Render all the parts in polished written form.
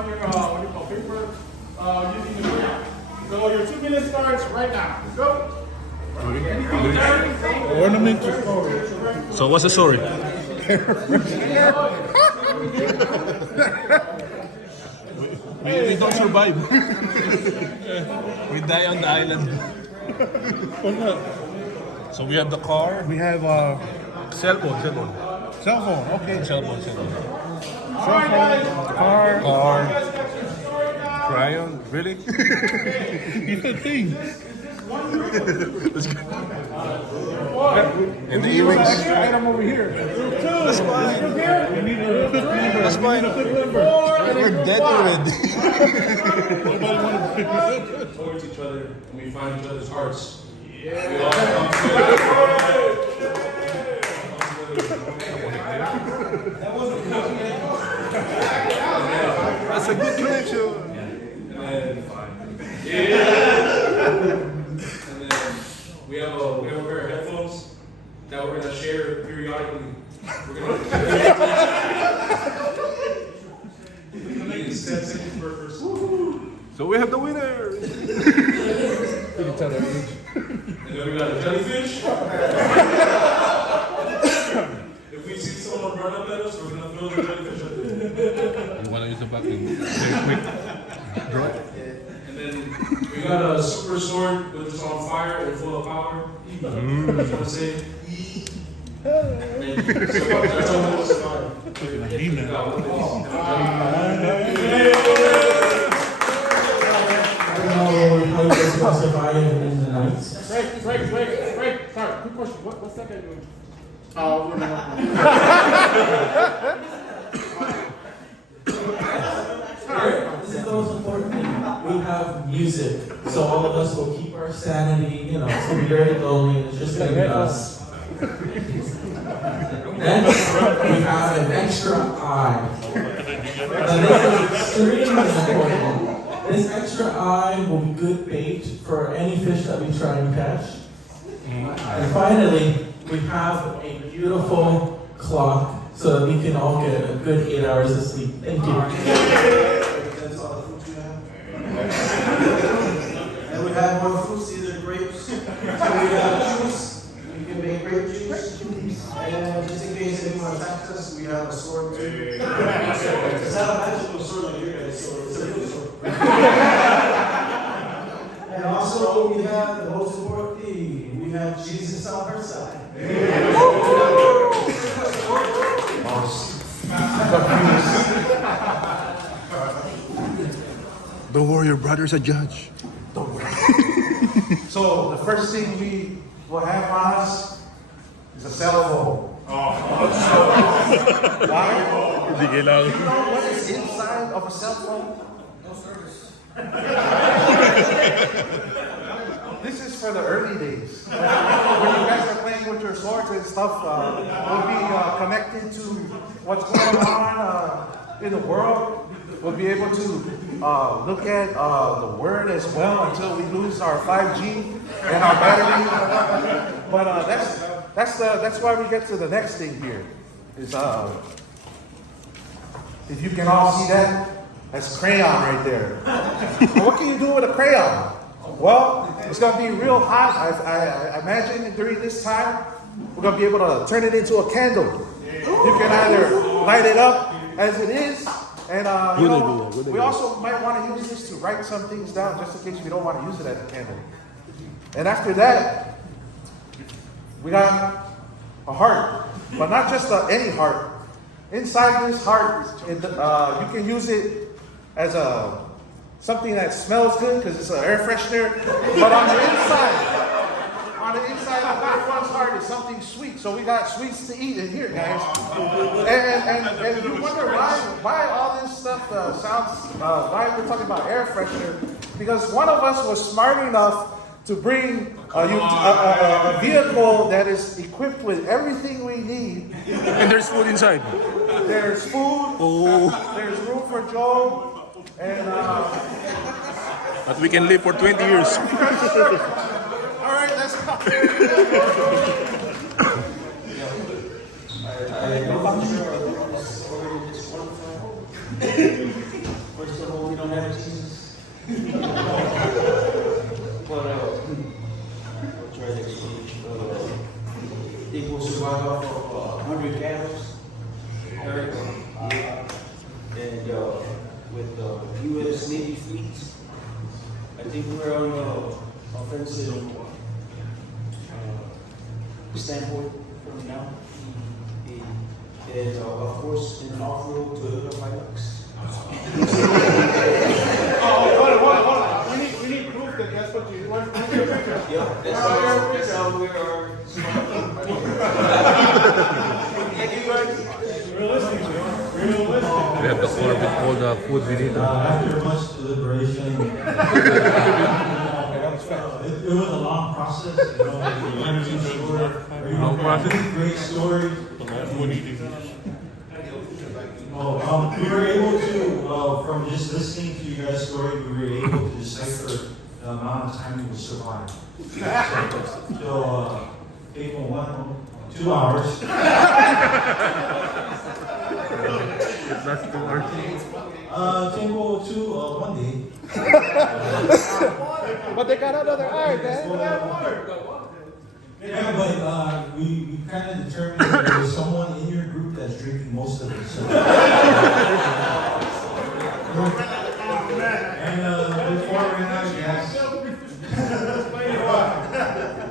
on your what do you call paper using the crayon. So your 2 minutes starts right now. Go. Ornament. So what's the story? we don't survive. We die on the island. So we have the car. We have Cell phone. cell phone. Okay. Cell phone. All right, guys. Car. Crayon. Really? It's a thing. And the earrings. Extra item over here. That's fine. We need a That's fine. We're dead already. Towards each other and we find each other's hearts. Yeah. That's a good connection. And then we have a pair of headphones that we're gonna share periodically. We're gonna make this 10 seconds per person. So we have the winner. And then we got a jellyfish. If we see someone run up at us, we're gonna throw the jellyfish at them. You want to use the button very quick? Draw it. And then we got a super sword with it's on fire and full of power. That's what I'm saying. So that's all that was fire. How you guys gonna survive in the night? Break. Sorry, quick question. What's that guy doing? This is the most important thing. We have music, so all of us will keep our sanity. It's gonna be very lonely. It's just gonna be us. Then we have an extra eye. Now, this is extremely important. This extra eye will be good bait for any fish that we try and catch. And finally, we have a beautiful clock so that we can all get a good 8 hours of sleep. Thank you. That's all the fruits we have. And we have more fruits, these are grapes. So we have juice, you can make grape juice. And just in case anyone attacks us, we have a sword too. It's not a magical sword like your guys' sword, it's a real sword. And also we have the most important thing, we have Jesus on our side. Don't worry, your brother's a judge. Don't worry. So the first thing we will have on us is a cell phone. Why? You know what is inside of a cell phone? No service. This is for the early days. When you guys are playing with your swords and stuff, we'll be connected to what's going on in the world. We'll be able to look at the word as well until we lose our 5G and our battery. But that's why we get to the next thing here. Is if you can all see that, that's crayon right there. What can you do with a crayon? Well, it's gonna be real hot. I imagine during this time, we're gonna be able to turn it into a candle. You can either light it up as it is. And we also might want to use this to write some things down just in case we don't want to use it as a candle. And after that, we got a heart, but not just any heart. Inside this heart, you can use it as something that smells good because it's an air freshener. But on the inside of everyone's heart is something sweet. So we got sweets to eat in here, guys. And you wonder why all this stuff sounds, why we're talking about air freshener. Because one of us was smart enough to bring a vehicle that is equipped with everything we need. And there's food inside. There's food, there's room for Joe, and But we can live for 20 years. all right, let's go. don't have Jesus. But we'll try to exchange. Think we'll survive off of 100 cattle. Eric, and with U.S. Navy fleets, I think we're on the offensive standpoint from now. And of course, in an off-road Toyota Hilux. Hold on. We need proof that that's what you want. Yeah, that's how we are. Thank you guys. Realistic. We have to order all the food we need. After much deliberation, it was a long process. You know, Long process? Great story. We were able to, from just listening to you guys' story, we were able to decipher the amount of time we will survive. So, April 2 hours. That's too hard. Tempo 2, 1 day. But they got another eye, man. Yeah, but we kind of determined that there was someone in your group that's drinking most of it. So. And before we ran out of gas.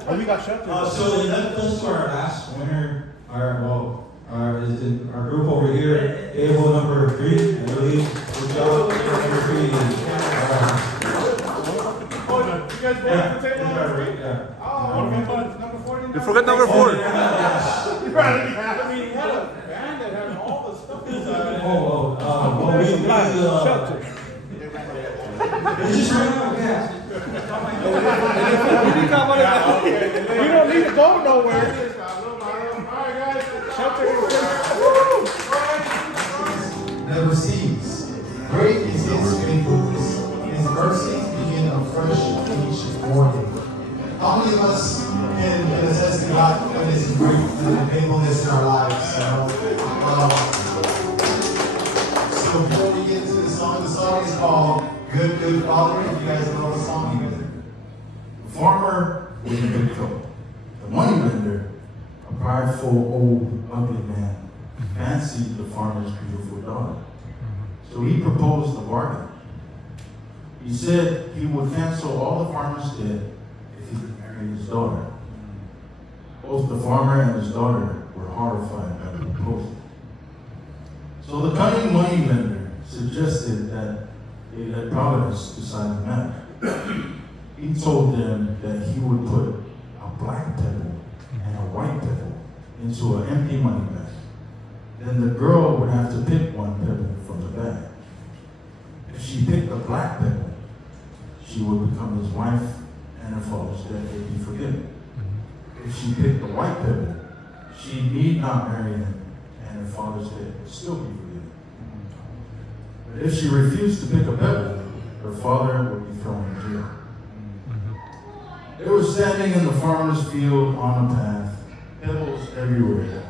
Oh, we got shelter. So they left us to our last winner. Our group over here, table number 3. I believe. Good job. Number 3. You guys voted for table number 3? Yeah. Oh, okay, but number 4 didn't You have- forgot number 4. You probably didn't have. I mean, you had a band that had all the stuff inside. It's just ran out of gas. We don't need to go nowhere. Alright, guys. Shelter. Never cease. Great is his faithfulness. His mercies begin afresh each morning. How many of us can attest to God goodness and great faithfulness in our lives? So before we get into the song is called Good Father. If you guys know the song, either. The farmer was a good cook. The money lender, a prideful, old, ugly man, fancied the farmer's beautiful daughter. So he proposed a bargain. He said he would cancel all the farmer's debt if he could marry his daughter. Both the farmer and his daughter were horrified by the proposal. So the cunning money lender suggested that they let Providence decide the matter. He told them that he would put a black pebble and a white pebble into an empty money bag. Then the girl would have to pick one pebble from the bag. If she picked a black pebble, she would become his wife and her father's debt would be forgiven. If she picked the white pebble, she need not marry him and her father's debt would still be forgiven. But if she refused to pick a pebble, her father would be thrown in jail. They were standing in the farmer's field on a path, pebbles everywhere.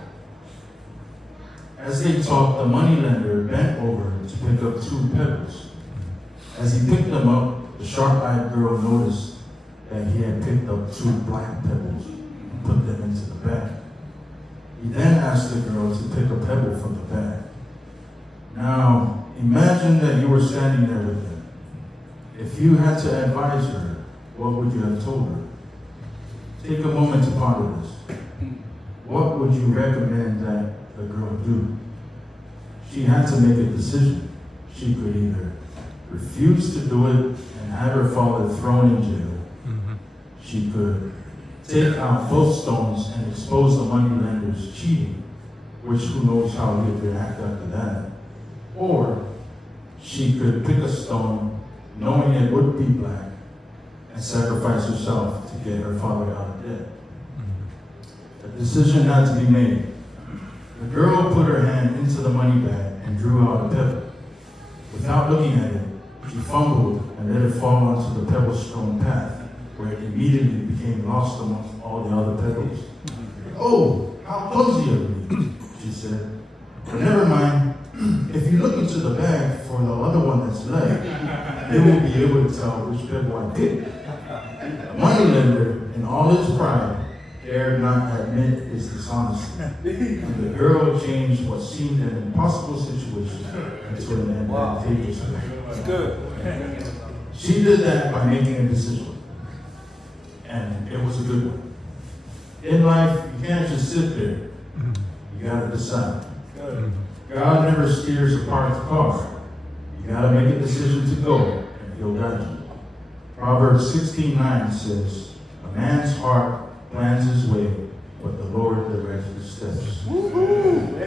As they talked, the moneylender bent over to pick up 2 pebbles. As he picked them up, the sharp-eyed girl noticed that he had picked up 2 black pebbles and put them into the bag. He then asked the girl to pick a pebble from the bag. Now, imagine that you were standing there with them. If you had to advise her, what would you have told her? Take a moment to ponder this. What would you recommend that the girl do? She had to make a decision. She could either refuse to do it and have her father thrown in jail. She could take out both stones and expose the moneylender's cheating, which who knows how he would react after that. Or she could pick a stone, knowing it would be black, and sacrifice herself to get her father out of debt. A decision had to be made. The girl put her hand into the money bag and drew out a pebble. Without looking at it, she fumbled and let it fall onto the pebble-strewn path, where it immediately became lost amongst all the other pebbles. "Oh, how clumsy of me," she said. "But never mind. If you look into the bag for the other one that's left, they will be able to tell which pebble I picked. The moneylender, in all his pride, dared not admit his dishonesty. And the girl changed what seemed an impossible situation into an advantageous one. That's good. She did that by making a decision. And it was a good one. In life, you can't just sit there. You gotta decide. God never steers apart the car. You gotta make a decision to go, and he'll guide you. Proverbs 16:9 says, a man's heart plans his way, but the Lord directs his steps. Woo-hoo.